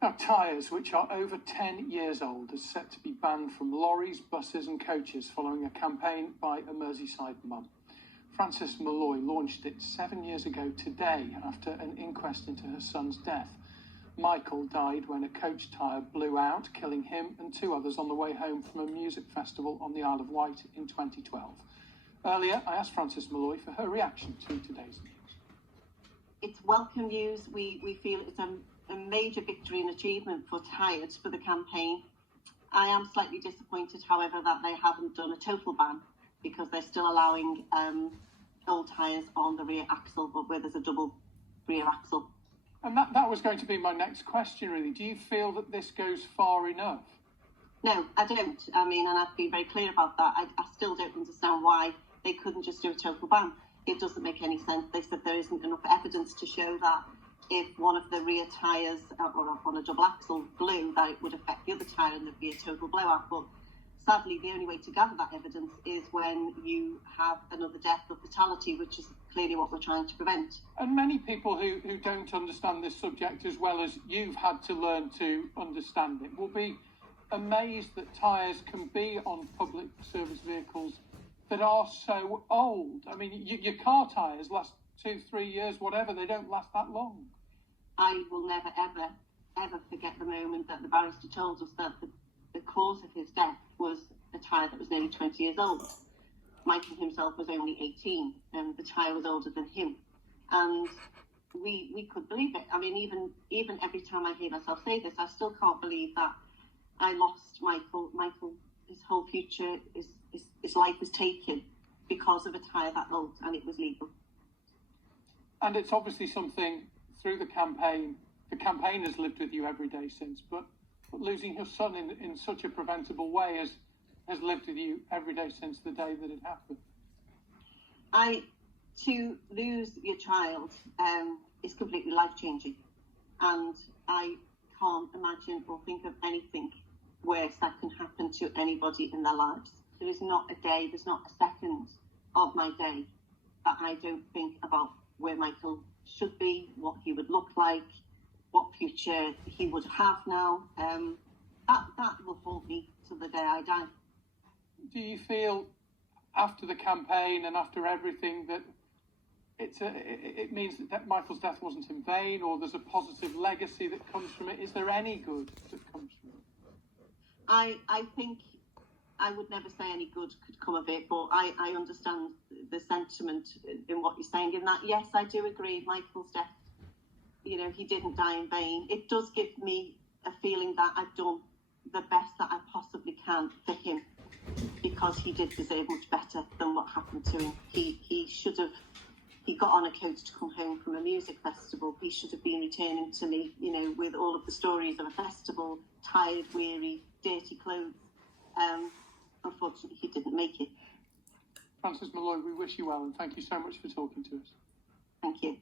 Now, tyres, which are over 10 years old, are set to be banned from lorries, buses and coaches following a campaign by a Merseyside mum. Frances Malloy launched it 7 years ago today after an inquest into her son's death. Michael died when a coach tyre blew out, killing him and 2 others on the way home from a music festival on the Isle of Wight in 2012. Earlier, I asked Frances Malloy for her reaction to today's news. It's welcome news. We feel it's a major victory and achievement for Tyred for the campaign. I am slightly disappointed, however, that they haven't done a total ban, because they're still allowing old tyres on the rear axle, but where there's a double rear axle. And that was going to be my next question, really. Do you feel that this goes far enough? No, I don't. I mean, and I've been very clear about that. I still don't understand why they couldn't just do a total ban. It doesn't make any sense. They said there isn't enough evidence to show that if one of the rear tyres or on a double axle blew, that it would affect the other tyre and there'd be a total blowout. But sadly, the only way to gather that evidence is when you have another death or fatality, which is clearly what we're trying to prevent. And many people who don't understand this subject as well as you've had to learn to understand it will be amazed that tyres can be on public service vehicles that are so old. I mean, your car tyres last 2-3 years, whatever, they don't last that long. I will never, ever, ever forget the moment that the barrister told us that the cause of his death was a tyre that was nearly 20 years old. Michael himself was only 18 and the tyre was older than him. And we could believe it. I mean, even every time I hear myself say this, I still can't believe that I lost Michael. Michael, his whole future, his life was taken because of a tyre that old, and it was legal. And it's obviously something through the campaign has lived with you every day since, but losing your son in such a preventable way has lived with you every day since the day that it happened. To lose your child is completely life-changing, and I can't imagine or think of anything worse that can happen to anybody in their lives. There is not a day, there's not a second of my day that I don't think about where Michael should be, what he would look like, what future he would have now. That will haunt me till the day I die. Do you feel after the campaign and after everything that it means that Michael's death wasn't in vain, or there's a positive legacy that comes from it? Is there any good that comes from it? I think I would never say any good could come of it, but I understand the sentiment in what you're saying. In that, yes, I do agree. Michael's death, he didn't die in vain. It does give me a feeling that I've done the best that I possibly can for him, because he did deserve much better than what happened to him. He got on a coach to come home from a music festival. He should have been returning to me, with all of the stories of a festival, tired, weary, dirty clothes. Unfortunately, he didn't make it. Frances Malloy, we wish you well, and thank you so much for talking to us. Thank you.